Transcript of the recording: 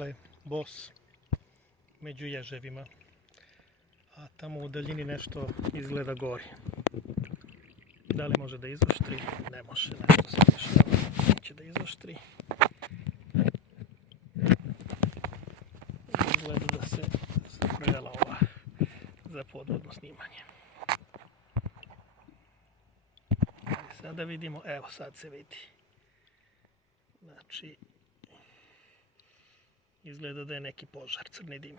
dakle bos među ježevima, a tamo u daljini nešto izgleda gori. Da li može da izoštri? Ne može, nešto se dešava, neće da izoštri. Izgleda da se sprejela ova za podvodno snimanje. Sada vidimo, evo sad se vidi. Znači, izgleda da je neki požar, crni dim.